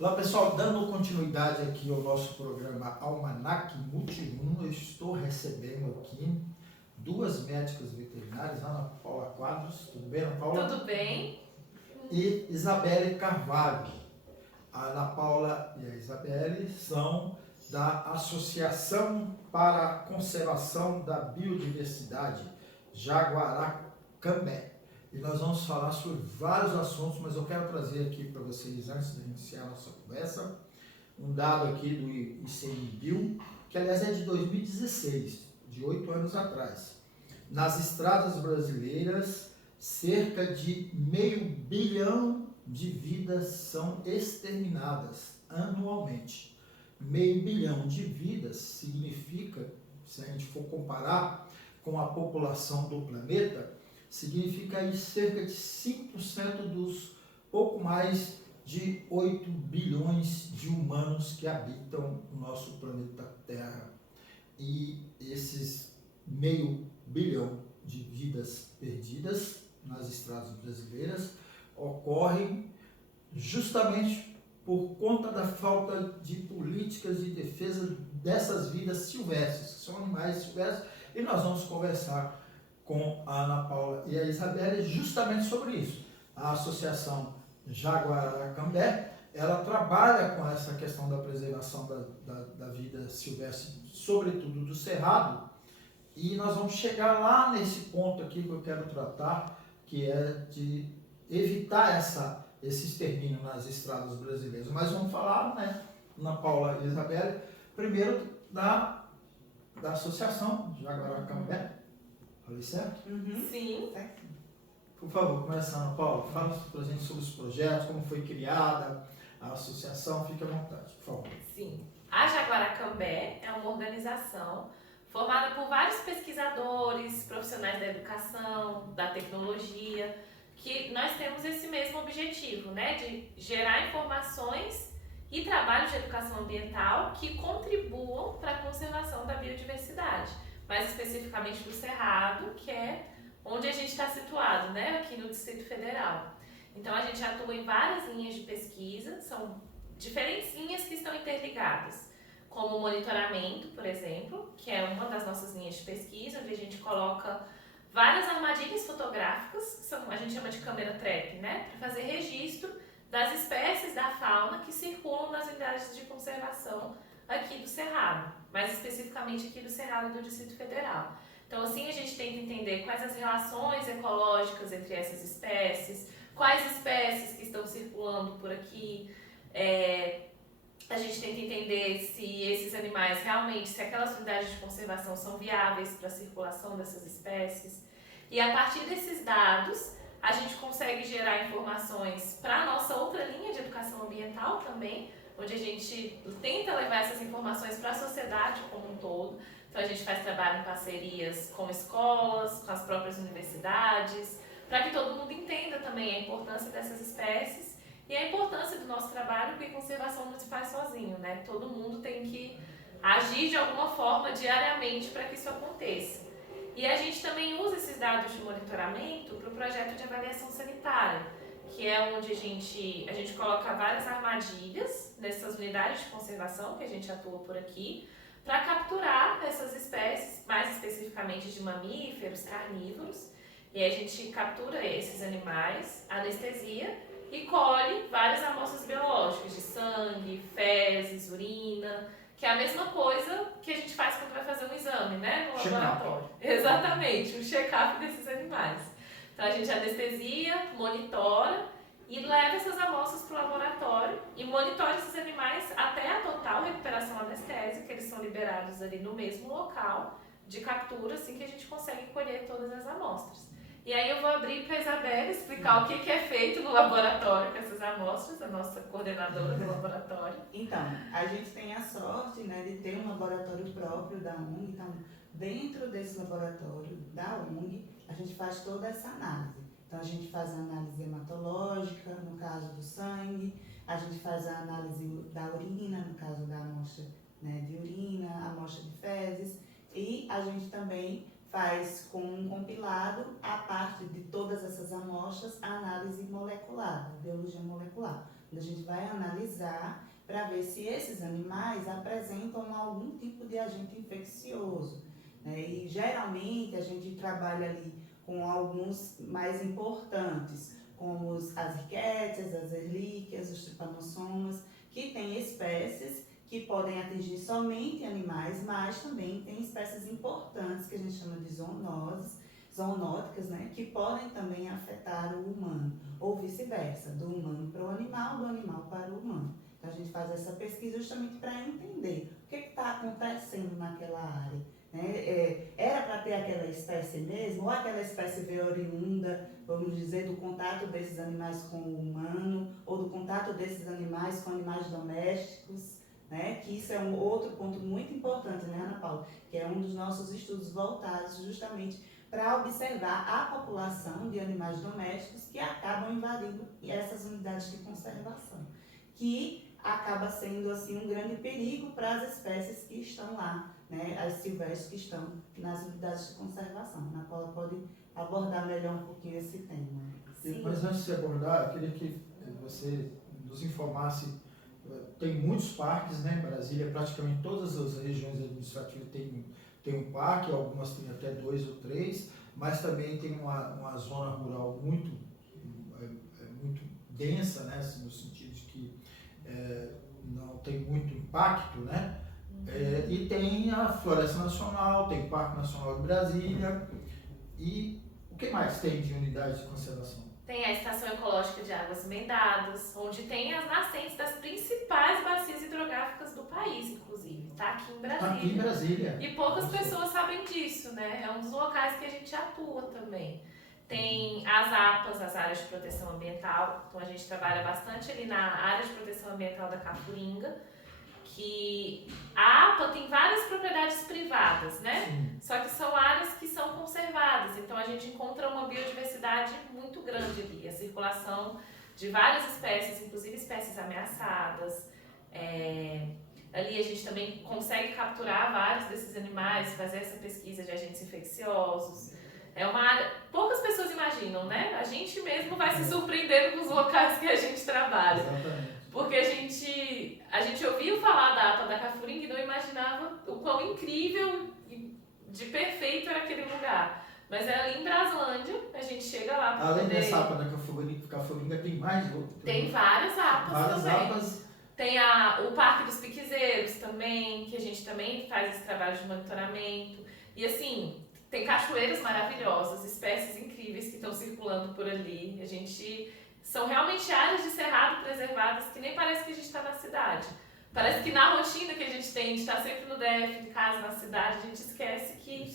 Olá pessoal, dando continuidade aqui ao nosso programa Almanac Multirum, eu estou recebendo aqui duas médicas veterinárias, Ana Paula Quadros, tudo bem, Ana Paula? Tudo bem? E Isabelle Carvalho. A Ana Paula e a Isabelle são da Associação para a Conservação da Biodiversidade, Jaguaracambé. E nós vamos falar sobre vários assuntos, mas eu quero trazer aqui para vocês, antes de iniciar a nossa conversa, um dado aqui do ICMBio, que aliás é de 2016, de 8 anos atrás. Nas estradas brasileiras, cerca de 500 milhão de vidas são exterminadas anualmente. 500 milhão de vidas significa, se a gente for comparar com a população do planeta, significa aí cerca de 5% dos pouco mais de 8 bilhões de humanos que habitam o nosso planeta Terra. E esses 500 milhão de vidas perdidas nas estradas brasileiras ocorrem justamente por conta da falta de políticas de defesa dessas vidas silvestres, que são animais silvestres, e nós vamos conversar com a Ana Paula e a Isabelle justamente sobre isso. A Associação Jaguaracambé, ela trabalha com essa questão da preservação da vida silvestre, sobretudo do cerrado, e nós vamos chegar lá nesse ponto aqui que eu quero tratar, que é de evitar esse extermínio nas estradas brasileiras. Mas vamos falar, né, Ana Paula e Isabelle, primeiro da Associação Jaguaracambé. Falei certo? Uhum. Sim. Certo. Por favor, começando, Ana Paula, fala para a gente sobre os projetos, como foi criada a associação, fique à vontade, por favor. Sim. A Jaguaracambé é uma organização formada por vários pesquisadores, profissionais da educação, da tecnologia, que nós temos esse mesmo objetivo, né, de gerar informações e trabalhos de educação ambiental que contribuam para a conservação da biodiversidade, mais especificamente do Cerrado, que é onde a gente está situado, né, aqui no Distrito Federal. Então a gente atua em várias linhas de pesquisa, são diferentes linhas que estão interligadas, como o monitoramento, por exemplo, que é uma das nossas linhas de pesquisa, onde a gente coloca várias armadilhas fotográficas, a gente chama de câmera trap, né, para fazer registro das espécies da fauna que circulam nas unidades de conservação aqui do Cerrado, mais especificamente aqui do Cerrado do Distrito Federal. Então, assim, a gente tenta entender quais as relações ecológicas entre essas espécies, quais espécies que estão circulando por aqui. A gente tenta entender se esses animais realmente, se aquelas unidades de conservação são viáveis para a circulação dessas espécies. E a partir desses dados, a gente consegue gerar informações para a nossa outra linha de educação ambiental também, onde a gente tenta levar essas informações para a sociedade como um todo. Então a gente faz trabalho em parcerias com escolas, com as próprias universidades, para que todo mundo entenda também a importância dessas espécies e a importância do nosso trabalho, porque conservação não se faz sozinho, né? Todo mundo tem que agir de alguma forma diariamente para que isso aconteça. E a gente também usa esses dados de monitoramento para o projeto de avaliação sanitária, que é onde a gente coloca várias armadilhas nessas unidades de conservação que a gente atua por aqui, para capturar essas espécies, mais especificamente de mamíferos, carnívoros, e a gente captura esses animais, anestesia e colhe várias amostras biológicas de sangue, fezes, urina, que é a mesma coisa que a gente faz quando vai fazer um exame, né, no laboratório. Exatamente, um check-up desses animais. Então a gente anestesia, monitora e leva essas amostras para o laboratório e monitora esses animais até a total recuperação anestésica, eles são liberados ali no mesmo local de captura, assim que a gente consegue colher todas as amostras. E aí eu vou abrir para a Isabelle explicar o que é feito no laboratório com essas amostras, a nossa coordenadora do laboratório. Então, a gente tem a sorte, né, de ter um laboratório próprio da ONG. Então, dentro desse laboratório da ONG, a gente faz toda essa análise. Então, a gente faz a análise hematológica, no caso do sangue, a gente faz a análise da urina, no caso da amostra, né, de urina, amostra de fezes, e a gente também faz com um compilado, a parte de todas essas amostras, a análise molecular, a biologia molecular. A gente vai analisar para ver se esses animais apresentam algum tipo de agente infeccioso, né? E geralmente a gente trabalha ali com alguns mais importantes, como as rickétias, as erlíquias, os trypanosomas, que têm espécies que podem atingir somente animais, mas também tem espécies importantes que a gente chama de zoonóticas, né, que podem também afetar o humano, ou vice-versa, do humano para o animal, do animal para o humano. Então a gente faz essa pesquisa justamente para entender o que está acontecendo naquela área. Né? Era para ter aquela espécie mesmo, ou aquela espécie veio oriunda, vamos dizer, do contato desses animais com o humano, ou do contato desses animais com animais domésticos, né? Que isso é um outro ponto muito importante, né, Ana Paula? Que é um dos nossos estudos voltados justamente para observar a população de animais domésticos que acabam invadindo essas unidades de conservação, que acaba sendo assim um grande perigo para as espécies que estão lá, né, as silvestres que estão nas unidades de conservação. Ana Paula pode abordar melhor um pouquinho esse tema. Sim. Mas antes de abordar, eu queria que você nos informasse, tem muitos parques, né, em Brasília, praticamente todas as regiões administrativas tem um parque, algumas têm até 2 ou 3, mas também tem uma zona rural muito densa, né, assim, no sentido de que não tem muito impacto, né? E tem a Floresta Nacional, tem o Parque Nacional de Brasília, e o que mais tem de unidade de conservação? Tem a Estação Ecológica de Águas Emendadas, onde tem as nascentes das principais bacias hidrográficas do país, inclusive. Está aqui em Brasília. Aqui em Brasília. E poucas pessoas sabem disso, né? É um dos locais que a gente atua também. Tem as APAs, as áreas de proteção ambiental. Então a gente trabalha bastante ali na área de proteção ambiental da Cafuringa, que a APA tem várias propriedades privadas, né? Sim. Só que são áreas que são conservadas, então a gente encontra uma biodiversidade muito grande ali, a circulação de várias espécies, inclusive espécies ameaçadas. Ali a gente também consegue capturar vários desses animais, fazer essa pesquisa de agentes infecciosos. É uma área, poucas pessoas imaginam, né? A gente mesmo vai se surpreendendo com os locais que a gente trabalha. Exatamente. Porque a gente ouviu falar da APA da Cafuringa e não imaginava o quão incrível e de perfeito era aquele lugar. Mas é ali em Braslândia, a gente chega lá para Além poder... dessa APA da Cafuringa, tem mais outro? Tem várias APAs várias também. APAs. Tem o Parque dos Piquezeiros também, que a gente também faz esse trabalho de monitoramento. E assim, tem cachoeiras maravilhosas, espécies incríveis que estão circulando por ali. São realmente áreas de cerrado preservadas que nem parece que a gente está na cidade. Parece que na rotina que a gente tem, de estar sempre no DF, em casa, na cidade, a gente esquece que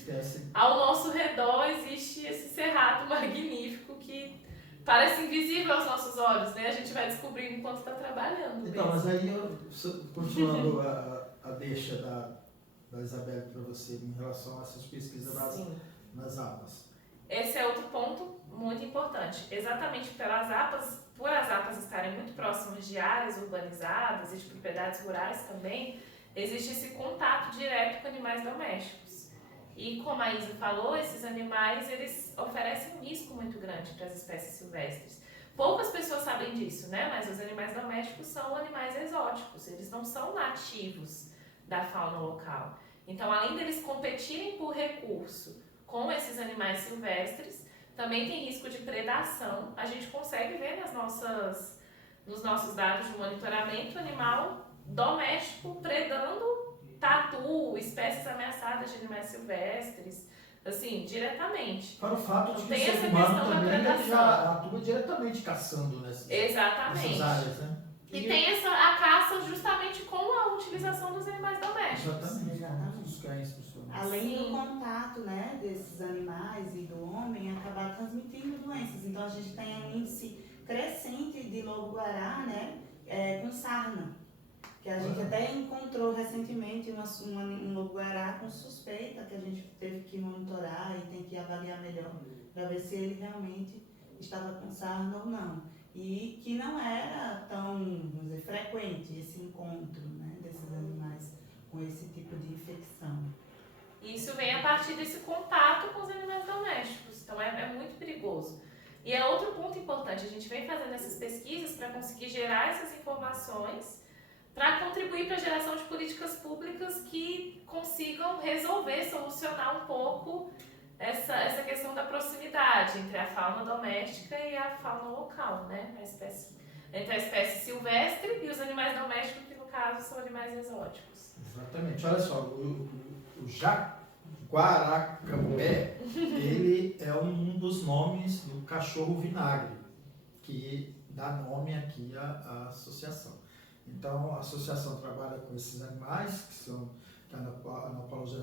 ao nosso redor existe esse cerrado magnífico que parece invisível aos nossos olhos, né? A gente vai descobrindo enquanto está trabalhando. Então, mas aí, continuando a deixa da Isabelle para você em relação a essas pesquisas nas APAs. Esse é outro ponto muito importante. Exatamente por as APAs estarem muito próximas de áreas urbanizadas e de propriedades rurais também, existe esse contato direto com animais domésticos. E como a Isa falou, esses animais eles oferecem um risco muito grande para as espécies silvestres. Poucas pessoas sabem disso, né? Mas os animais domésticos são animais exóticos, eles não são nativos da fauna local. Então, além deles competirem por recurso com esses animais silvestres, também tem risco de predação. A gente consegue ver nos nossos dados de monitoramento animal doméstico predando tatu, espécies ameaçadas de animais silvestres, assim, diretamente. Para o fato de que Tem o ser essa humano questão da também ele predação. já atua diretamente caçando nessas áreas, né? E tem a caça justamente com a utilização dos animais domésticos. Exatamente. Os cães, principalmente. Além do contato, né, desses animais e do homem acabar transmitindo doenças. Então a gente tem um índice crescente de lobo-guará, né, com sarna. Que a gente até encontrou recentemente um lobo-guará com suspeita, que a gente teve que monitorar e tem que avaliar melhor para ver se ele realmente estava com sarna ou não. E que não era tão, vamos dizer, frequente esse encontro, né, desses animais com esse tipo de infecção. Isso vem a partir desse contato com os animais domésticos, então é muito perigoso. E é outro ponto importante, a gente vem fazendo essas pesquisas para conseguir gerar essas informações para contribuir para a geração de políticas públicas que consigam resolver, solucionar um pouco essa questão da proximidade entre a fauna doméstica e a fauna local, né? Entre a espécie silvestre e os animais domésticos, que no caso são animais exóticos. Exatamente. Olha só, o jaguaracambé, ele é um dos nomes do cachorro vinagre, que dá nome aqui à associação. Então, a associação trabalha com esses animais, que a Ana Paula já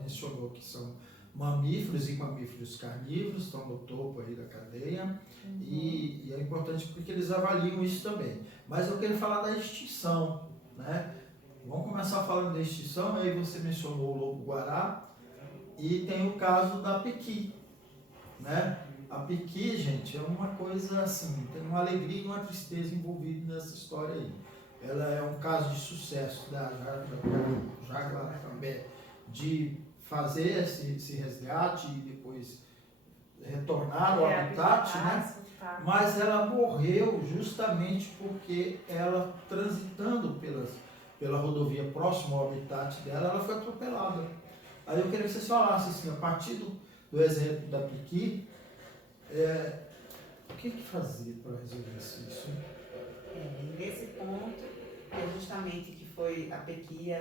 mencionou, que são mamíferos e mamíferos carnívoros, estão no topo aí da cadeia, e é importante porque eles avaliam isso também. Mas eu quero falar da extinção, né? Vamos começar falando da extinção, aí você mencionou o lobo-guará, e tem o caso da pequi, né? A pequi, gente, é uma coisa assim, tem uma alegria e uma tristeza envolvida nessa história aí. Ela é um caso de sucesso da jaguaracambé de fazer esse resgate e depois retornar ao habitat, né? Mas ela morreu justamente porque ela, transitando pela rodovia próxima ao habitat dela, ela foi atropelada. Aí eu queria que vocês falassem assim, a partir do exemplo da pequi, o que fazer para resolver isso? Nesse ponto, é justamente que foi a pequi,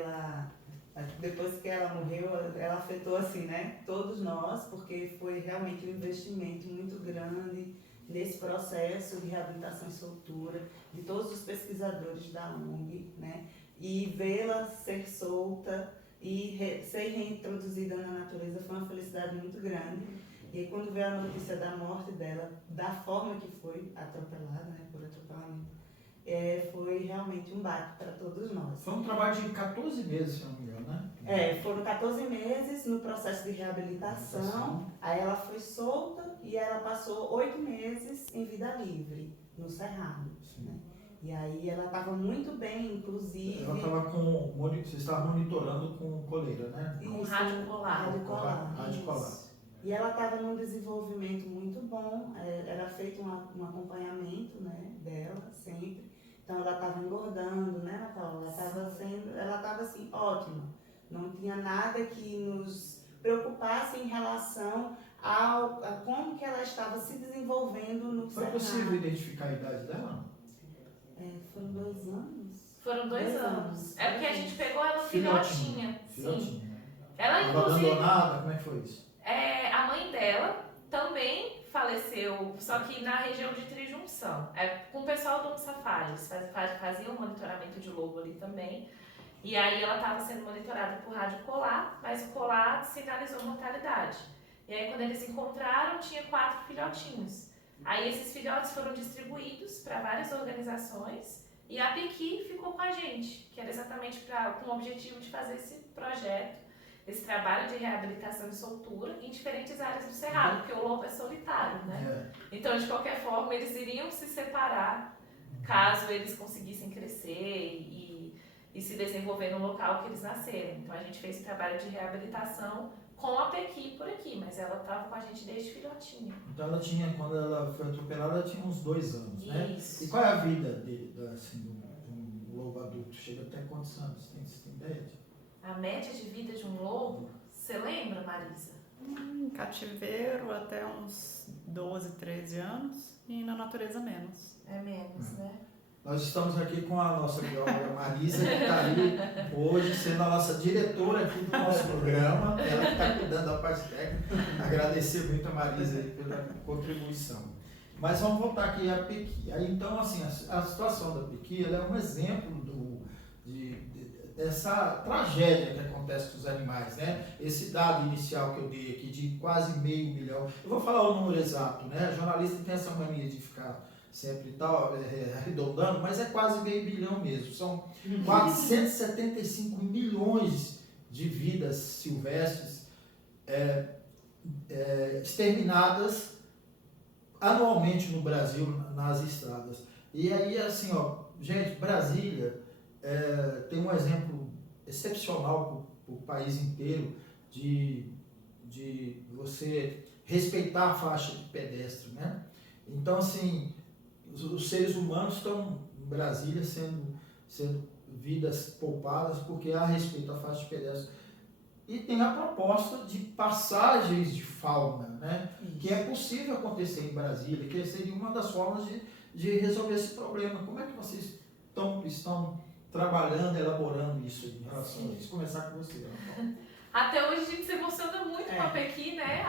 depois que ela morreu, ela afetou assim, né, todos nós, porque foi realmente um investimento muito grande nesse processo de reabilitação e soltura de todos os pesquisadores da ONG, né, e vê-la ser solta e ser reintroduzida na natureza foi uma felicidade muito grande. E aí, quando veio a notícia da morte dela, da forma que foi atropelada, né, por atropelamento, foi realmente um baque para todos nós. Foi um trabalho de 14 meses, se não me engano, né? Foram 14 meses no processo de reabilitação, aí ela foi solta e ela passou 8 meses em vida livre, no Cerrado. Né? E aí ela estava muito bem, inclusive... Ela estava você estava monitorando com coleira, né? Com rádio colar. Rádio colar. E ela estava num desenvolvimento muito bom, era feito um acompanhamento, né, dela sempre. Então ela estava engordando, né, Ana Paula? Ela estava assim, ótima. Não tinha nada que nos preocupasse em relação a como que ela estava se desenvolvendo no Foi possível identificar a idade dela? Foram 2 anos. Foram 2 anos. É porque a gente pegou ela Filhotinha. Sim. Ela, estava abandonada? Como é que foi isso? A mãe dela também faleceu, só que na região de Trijunção. Com o pessoal do Safari, eles faziam monitoramento de lobo ali também. E aí ela estava sendo monitorada por rádio colar, mas o colar sinalizou mortalidade. E aí quando eles encontraram, tinha 4 filhotinhos. Aí esses filhotes foram distribuídos para várias organizações e a pequi ficou com a gente, que era exatamente com o objetivo de fazer esse projeto, esse trabalho de reabilitação e soltura em diferentes áreas do Cerrado, porque o lobo é solitário, né? Então, de qualquer forma, eles iriam se separar caso eles conseguissem crescer e se desenvolver no local que eles nasceram. Então, a gente fez esse trabalho de reabilitação com a pequi por aqui, mas ela estava com a gente desde filhotinha. Então, quando ela foi atropelada, ela tinha uns 2 anos, né? Isso. E qual é a vida de um lobo adulto? Chega até quantos anos? Você tem ideia? A média de vida de um lobo, você lembra, Marisa? Em cativeiro até uns 12, 13 anos e na natureza menos. É menos, né? Nós estamos aqui com a nossa bióloga Marisa, que está aí hoje sendo a nossa diretora aqui do nosso programa, ela que está cuidando da parte técnica. Agradecer muito a Marisa aí pela contribuição. Mas vamos voltar aqui à pequi. Aí, então, assim, a situação da pequi, ela é um exemplo dessa tragédia que acontece com os animais, né? Esse dado inicial que eu dei aqui de quase 500 mil, eu vou falar o número exato, né? Jornalista tem essa mania de ficar sempre arredondando, mas é quase 500 milhão mesmo. São 475 milhões de vidas silvestres exterminadas anualmente no Brasil, nas estradas. E aí, assim, gente, Brasília tem um exemplo excepcional para o país inteiro de você respeitar a faixa de pedestre, né? Então, assim, os seres humanos estão em Brasília sendo vidas poupadas porque há respeito à faixa de pedestre. E tem a proposta de passagens de fauna, né? Que é possível acontecer em Brasília, que seria uma das formas de resolver esse problema. Como é que vocês estão trabalhando, elaborando isso em relação a isso? Começar com você, Ana Paula. Até hoje a gente se emociona muito com a Pequi, né?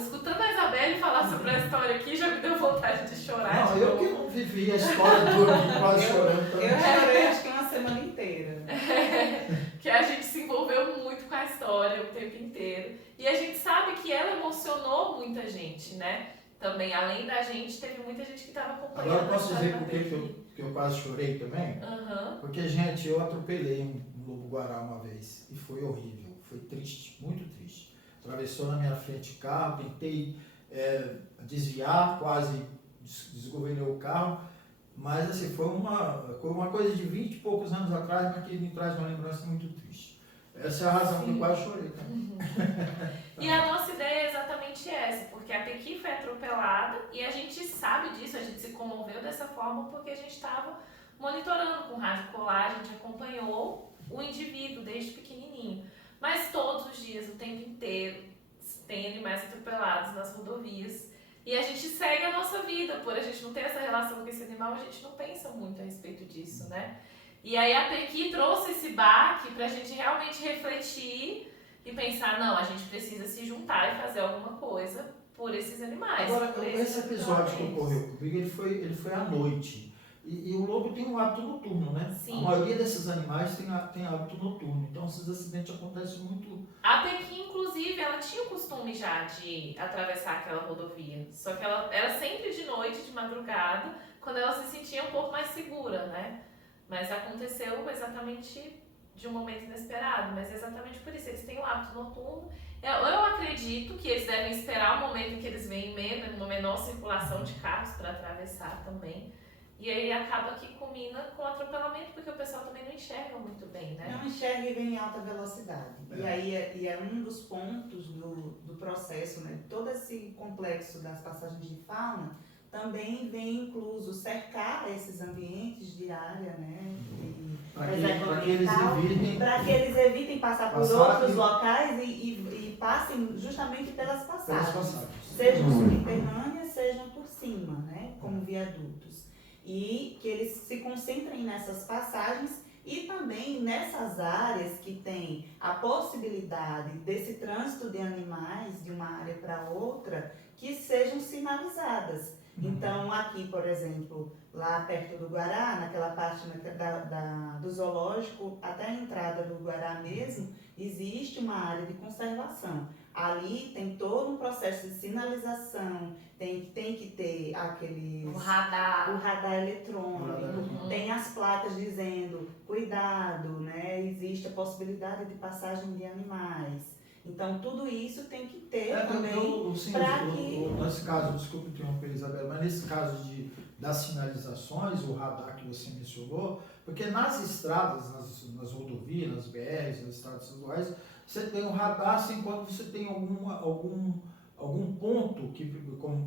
Escutando a Isabelle falar sobre a história aqui já me deu vontade de chorar. Não, eu que não vivi a história toda aqui, quase chorando. Eu chorei acho que uma semana inteira. Que a gente se envolveu muito com a história o tempo inteiro. E a gente sabe que ela emocionou muita gente, né? Também, além da gente, teve muita gente que estava acompanhando. Agora eu posso dizer por que eu quase chorei também? Porque, gente, eu atropelei um lobo-guará uma vez e foi horrível, foi triste, muito triste. Atravessou na minha frente o carro, tentei desviar, quase desgovernei o carro, mas assim, foi uma coisa de 20 e poucos anos atrás, mas que me traz uma lembrança muito triste. Essa é a razão que eu quase chorei também. E a nossa ideia é exatamente essa, porque a Pequi foi atropelada e a gente sabe disso, a gente se comoveu dessa forma porque a gente estava monitorando com rádio colar, a gente acompanhou o indivíduo desde pequenininho. Mas todos os dias, o tempo inteiro, tem animais atropelados nas rodovias e a gente segue a nossa vida, por a gente não ter essa relação com esse animal, a gente não pensa muito a respeito disso, né? E aí a Pequi trouxe esse baque pra gente realmente refletir e pensar, não, a gente precisa se juntar e fazer alguma coisa por esses animais. Agora, esse episódio que ocorreu comigo, ele foi à noite. E o lobo tem um hábito noturno, né? Sim. A maioria desses animais tem hábito noturno. Então, esses acidentes acontecem muito... A Pequi, inclusive, ela tinha o costume já de atravessar aquela rodovia. Só que ela era sempre de noite, de madrugada, quando ela se sentia um pouco mais segura, né? Mas aconteceu exatamente de um momento inesperado, mas exatamente por isso, eles têm o hábito noturno. Eu acredito que eles devem esperar o momento em que eles veem uma menor circulação de carros para atravessar também. E aí acaba que culmina com atropelamento, porque o pessoal também não enxerga muito bem, né? Não enxerga e vem em alta velocidade. E aí é um dos pontos do processo, né? Todo esse complexo das passagens de fauna também vem incluso cercar esses ambientes de área, né? Para que eles evitem passar por outros locais e passem justamente pelas passagens. Sejam subterrâneas, sejam por cima, né? Como viadutos. E que eles se concentrem nessas passagens e também nessas áreas que tem a possibilidade desse trânsito de animais de uma área para outra, que sejam sinalizadas. Então, aqui, por exemplo, lá perto do Guará, naquela parte do zoológico, até a entrada do Guará mesmo, existe uma área de conservação. Ali tem todo um processo de sinalização, tem que ter o radar eletrônico, tem as placas dizendo cuidado, né? Existe a possibilidade de passagem de animais. Então, tudo isso tem que ter também para que... Nesse caso, desculpe interromper, Isabela, mas nesse caso das sinalizações, o radar que você mencionou, porque nas estradas, nas rodovias, nas BRs, nas estradas estaduais, você tem um radar assim, quando você tem algum ponto,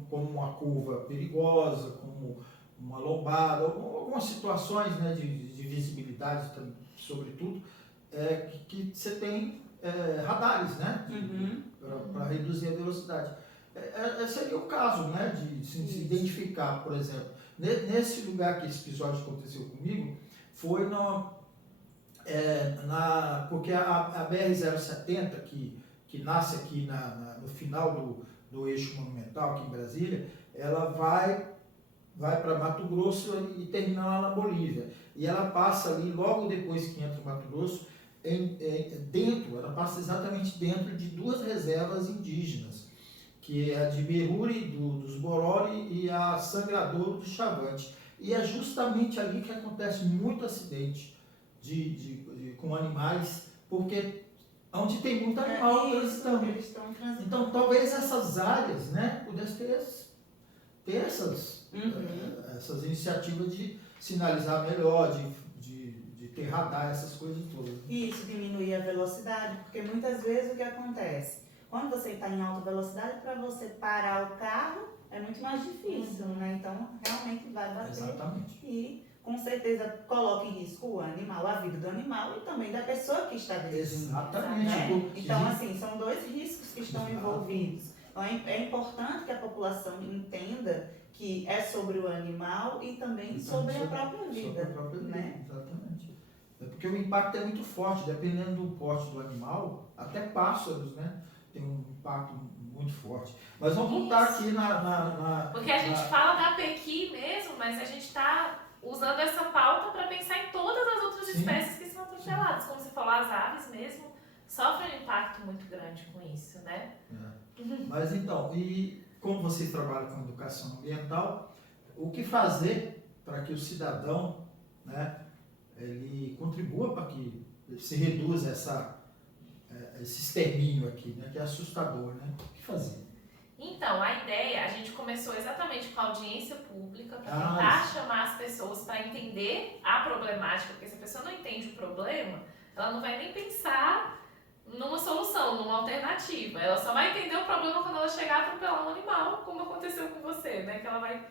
como uma curva perigosa, como uma lombada, algumas situações, né, de visibilidade, sobretudo, que você tem radares, né? Para reduzir a velocidade. Seria o caso, né? De se identificar, por exemplo. Nesse lugar que esse episódio aconteceu comigo, foi porque a BR-070, que nasce aqui no final do eixo monumental, aqui em Brasília, ela vai para Mato Grosso e termina lá na Bolívia. E ela passa ali, logo depois que entra o Mato Grosso, ela passa exatamente dentro de duas reservas indígenas, que é a de Beruri, dos Borori, e a Sangradouro do Chavante. E é justamente ali que acontece muito acidente com animais, porque onde tem muito animal transitando. Então, talvez essas áreas, né, pudessem ter essas iniciativas de sinalizar melhor, de ter radar, essas coisas todas. Isso, diminuir a velocidade, porque muitas vezes o que acontece? Quando você está em alta velocidade, para você parar o carro é muito mais difícil, né? Então, realmente vai bater. Exatamente. E, com certeza, coloca em risco o animal, a vida do animal e também da pessoa que está dentro. Exatamente. Né? Então, E- assim, são dois riscos que estão Exato. envolvidos. Então, é importante que a população entenda que é sobre o animal e também sobre a própria vida. Sobre a própria vida, né? exatamente. É porque o impacto é muito forte, dependendo do porte do animal, até pássaros, né? Tem um impacto muito forte. Mas vamos voltar Isso. aqui na Porque a gente fala da pequi mesmo, mas a gente está usando essa pauta para pensar em todas as outras Sim. espécies que são atropeladas. Como você falou, as aves mesmo sofrem um impacto muito grande com isso, né? Mas então, e como vocês trabalham com educação ambiental, o que fazer para que o cidadão, né, ele contribua para que se reduza esse extermínio aqui, né, que é assustador, né? O que fazer? Então, a ideia, a gente começou exatamente com a audiência pública para Ah, tentar isso. chamar as pessoas para entender a problemática, porque se a pessoa não entende o problema, ela não vai nem pensar numa solução, numa alternativa. Ela só vai entender o problema quando ela chegar a atropelar um animal, como aconteceu com você, né? Que ela vai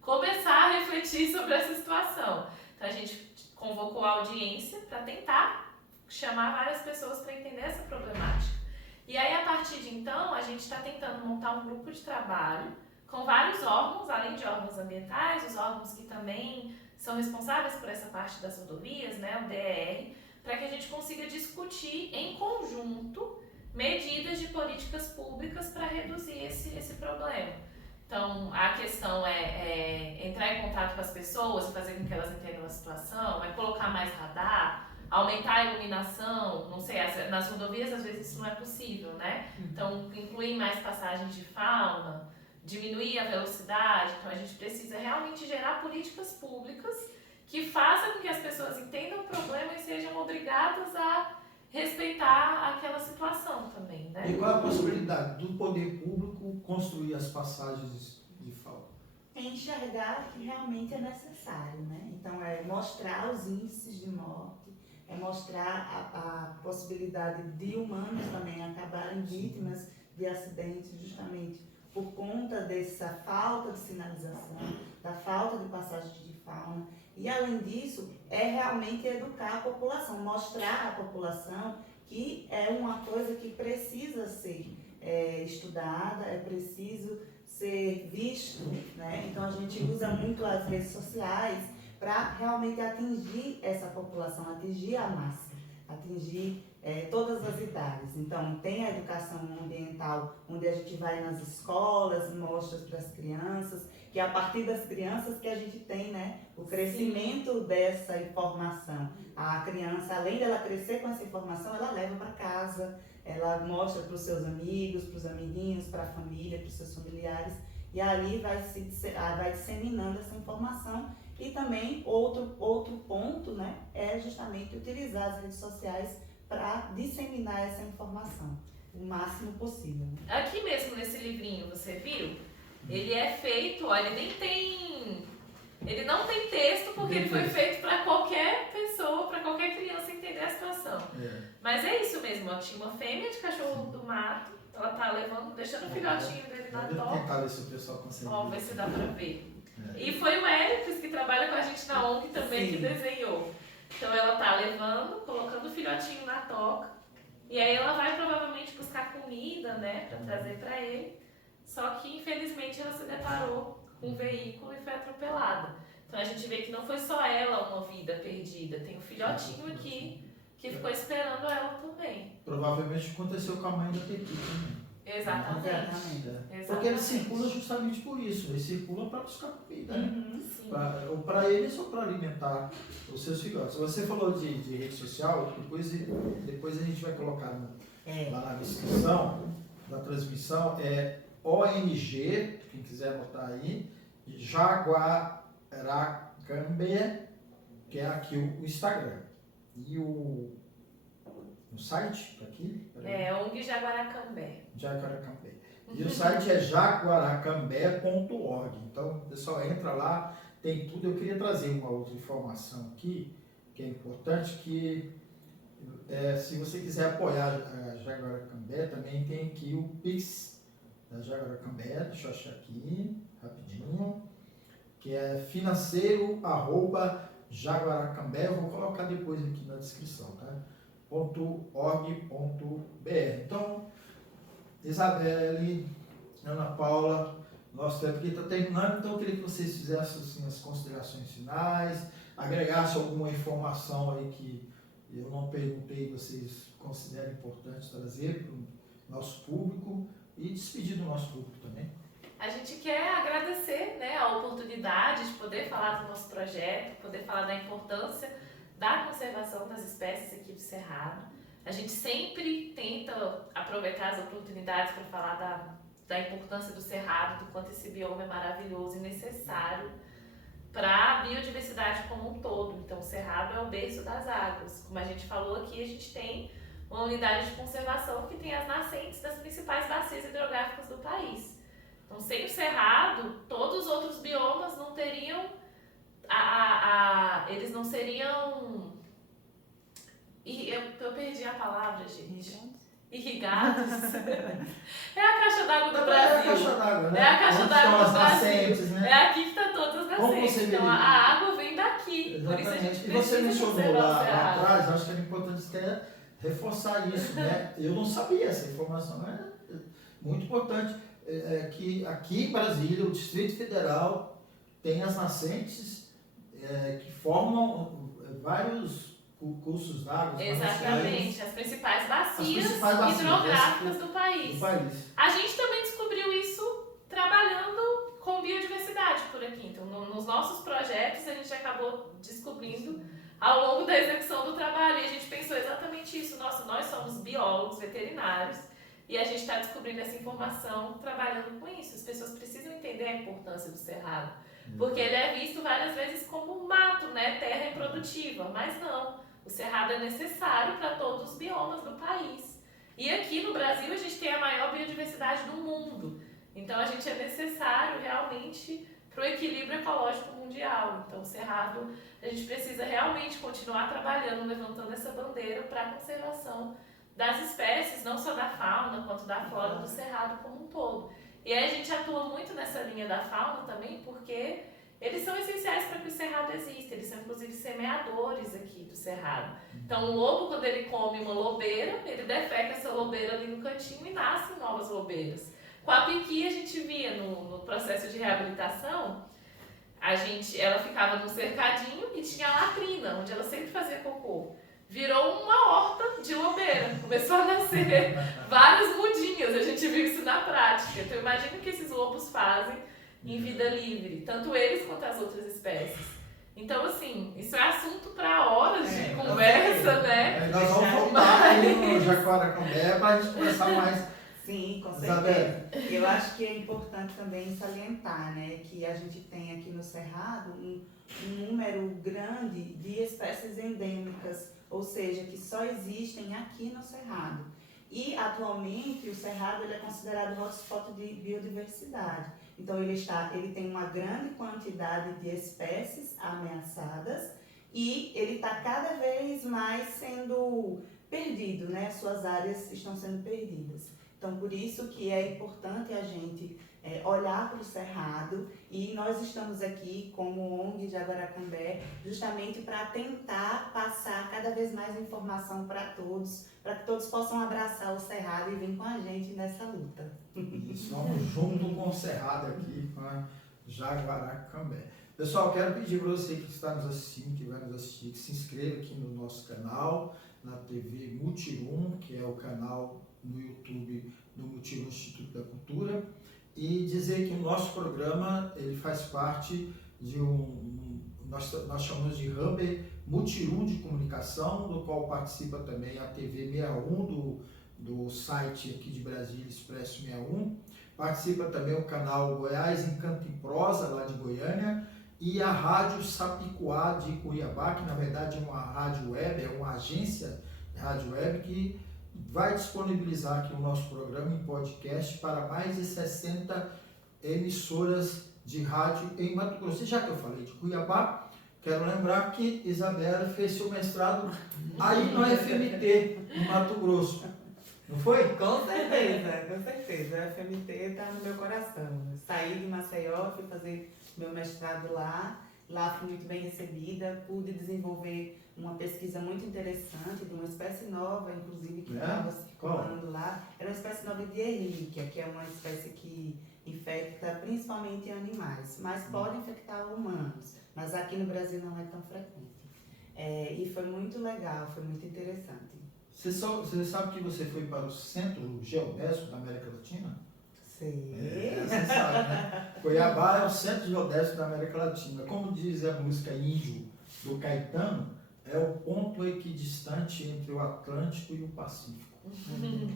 começar a refletir sobre essa situação. Então, a gente convocou a audiência para tentar chamar várias pessoas para entender essa problemática. E aí, a partir de então, a gente está tentando montar um grupo de trabalho com vários órgãos, além de órgãos ambientais, os órgãos que também são responsáveis por essa parte das rodovias, né, o DER, para que a gente consiga discutir em conjunto medidas de políticas públicas para reduzir esse problema. Então, a questão é entrar em contato com as pessoas e fazer com que elas entendam a situação, é colocar mais radar, aumentar a iluminação, não sei, nas rodovias às vezes isso não é possível, né? Então, incluir mais passagens de fauna, diminuir a velocidade, então a gente precisa realmente gerar políticas públicas que façam com que as pessoas entendam o problema e sejam obrigadas a respeitar aquela situação também, né? E qual é a possibilidade do poder público construir as passagens de fauna? É enxergar que realmente é necessário, né? Então, é mostrar os índices de morte, é mostrar a possibilidade de humanos também acabarem vítimas de acidentes justamente por conta dessa falta de sinalização, da falta de passagem de fauna. E, além disso, é realmente educar a população, mostrar à população que é uma coisa que precisa ser estudada, é preciso ser visto, né? Então, a gente usa muito as redes sociais para realmente atingir essa população, atingir a massa, atingir todas as idades. Então, tem a educação ambiental, onde a gente vai nas escolas, mostra para as crianças, que é a partir das crianças que a gente tem, né, o crescimento dessa informação. A criança, além dela crescer com essa informação, ela leva para casa, ela mostra para os seus amigos, para os amiguinhos, para a família, para os seus familiares, e ali vai disseminando essa informação. E também outro ponto, né, é justamente utilizar as redes sociais para disseminar essa informação o máximo possível. Né? Aqui mesmo nesse livrinho, você viu? Ele é feito, ó, ele não tem texto porque ele foi feito para qualquer pessoa, para qualquer criança entender a situação. Mas é isso mesmo, ó, tinha uma fêmea de cachorro do mato, ela tá deixando o filhotinho dele na Vamos toca. tentar ver se o pessoal consegue. Vamos ver se dá para ver. E foi o Hércules, que trabalha com a gente na ONG também, que desenhou. Então ela tá levando, colocando o filhotinho na toca, e aí ela vai provavelmente buscar comida, né, para trazer para ele. Só que infelizmente ela se deparou com um veículo e foi atropelada. Então a gente vê que não foi só ela uma vida perdida, tem um filhotinho aqui que ficou esperando ela também. Provavelmente aconteceu com a mãe da Pepi também. Exatamente. Porque eles circulam justamente por isso, eles circulam para buscar comida, né? Sim. Ou para eles ou para alimentar os seus filhotes. Você falou de rede social, depois a gente vai colocar lá na descrição da transmissão, ONG, quem quiser anotar aí, Jaguaracambe, que é aqui o Instagram. E o site aqui? ONG Jaguaracambé. Jaguaracambé. E o site é jaguaracambé.org. Então, o pessoal entra lá, tem tudo. Eu queria trazer uma outra informação aqui, que é importante, que Se você quiser apoiar a Jaguaracambé, também tem aqui o Pix da Jaguaracambé, deixa eu achar aqui rapidinho, que é financeiro@jaguaracambé, eu vou colocar depois aqui na descrição, tá? .org.br. Então, Isabelle, Ana Paula, nosso tempo aqui está terminando, então eu queria que vocês fizessem assim, as considerações finais, agregassem alguma informação aí que eu não perguntei, vocês consideram importante trazer para o nosso público e despedir do nosso público também. A gente quer agradecer, né, a oportunidade de poder falar do nosso projeto, poder falar da importância da conservação das espécies aqui do Cerrado. A gente sempre tenta aproveitar as oportunidades para falar da importância do Cerrado, do quanto esse bioma é maravilhoso e necessário para a biodiversidade como um todo. Então, o Cerrado é o berço das águas. Como a gente falou aqui, a gente tem uma unidade de conservação que tem as nascentes das principais bacias hidrográficas do país. Então, sem o Cerrado, todos os outros biomas não teriam, eles não seriam, eu perdi a palavra, gente. Irrigados. É a caixa d'água do Brasil. É a caixa d'água, né? É a caixa d'água do Brasil. Nascentes, né? É aqui que está todas as nascentes. Então, a água vem daqui. Exatamente. Por isso a gente E você precisa mencionou conservar o lá Cerrado. atrás, acho que era importante até reforçar isso, né? Eu não sabia, essa informação é muito importante. Que aqui em Brasília, o Distrito Federal tem as nascentes que formam vários cursos d'água. Exatamente, as principais bacias hidrográficas hidrográficas do país. do país. A gente também descobriu isso trabalhando com biodiversidade por aqui. Então, nos nossos projetos, a gente acabou descobrindo ao longo da execução do trabalho. E a gente pensou exatamente isso. Nossa, nós somos biólogos, veterinários, e a gente está descobrindo essa informação trabalhando com isso. As pessoas precisam entender a importância do cerrado. Porque ele é visto várias vezes como mato, né? Terra improdutiva. Mas não. O cerrado é necessário para todos os biomas do país. E aqui no Brasil a gente tem a maior biodiversidade do mundo. Então a gente é necessário realmente para o equilíbrio ecológico mundial. Então o cerrado, a gente precisa realmente continuar trabalhando, levantando essa bandeira para a conservação das espécies, não só da fauna, quanto da flora do cerrado como um todo. E aí a gente atua muito nessa linha da fauna também, porque eles são essenciais para que o cerrado exista. Eles são, inclusive, semeadores aqui do cerrado. Então, o lobo, quando ele come uma lobeira, ele defeca essa lobeira ali no cantinho e nascem novas lobeiras. Com a piqui, a gente via no processo de reabilitação, ela ficava num cercadinho e tinha a latrina, onde ela sempre fazia cocô. Virou uma horta de lobeira. Começou a nascer várias mudinhas. A gente viu isso na prática. Então, imagina o que esses lobos fazem em vida livre, tanto eles quanto as outras espécies. Então, assim, isso é assunto para horas de conversa, né? Nós vamos voltar aí no Jaguaracambé para a gente conversar mais. Sim, com Isabelle. certeza. Eu acho que é importante também salientar, né, que a gente tem aqui no Cerrado um número grande de espécies endêmicas, ou seja, que só existem aqui no Cerrado. E, atualmente, o Cerrado ele é considerado hotspot de biodiversidade. Então, ele tem uma grande quantidade de espécies ameaçadas e ele está cada vez mais sendo perdido, né? Suas áreas estão sendo perdidas. Então, por isso que é importante a gente olhar para o Cerrado, e nós estamos aqui como ONG Jaguaracambé justamente para tentar passar cada vez mais informação para que todos possam abraçar o Cerrado e vir com a gente nessa luta. Isso, vamos junto com o Cerrado aqui, com a Jaguaracambé. Pessoal, quero pedir para você que está nos assistindo, que vai nos assistir, que se inscreva aqui no nosso canal, na TV Multirum, que é o canal no YouTube do Multirum Instituto da Cultura, e dizer que o nosso programa ele faz parte de nós chamamos de Hub Multirum de Comunicação, do qual participa também a TV 61 do site aqui de Brasília, Expresso 61, participa também o canal Goiás em Canto e Prosa, lá de Goiânia, e a Rádio Sapicoá de Cuiabá, que na verdade é uma rádio web, é uma agência de rádio web que vai disponibilizar aqui o nosso programa em podcast para mais de 60 emissoras de rádio em Mato Grosso. E já que eu falei de Cuiabá, quero lembrar que Isabela fez seu mestrado aí no FMT, em Mato Grosso. Não foi? Com certeza, com certeza. O FMT está no meu coração. Eu saí de Maceió, fui fazer meu mestrado lá. Lá fui muito bem recebida, pude desenvolver uma pesquisa muito interessante de uma espécie nova, inclusive, que estava circulando lá. Era uma espécie nova de Ehrlichia, que é uma espécie que infecta principalmente animais, mas pode infectar humanos. Mas aqui no Brasil não é tão frequente. E foi muito legal, foi muito interessante. Você sabe que você foi para o Centro Geodésico da América Latina? Sei. Você sabe, né? Cuiabá é o Centro Geodésico da América Latina. Como diz a música Índio do Caetano, é o ponto equidistante entre o Atlântico e o Pacífico.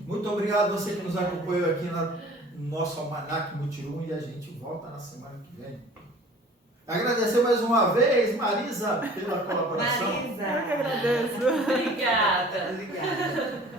Muito obrigado a você que nos acompanhou aqui no nosso Almanac Mutirum e a gente volta na semana que vem. Agradecer mais uma vez, Marisa, pela colaboração. Marisa! Eu que agradeço. Obrigada. Obrigada.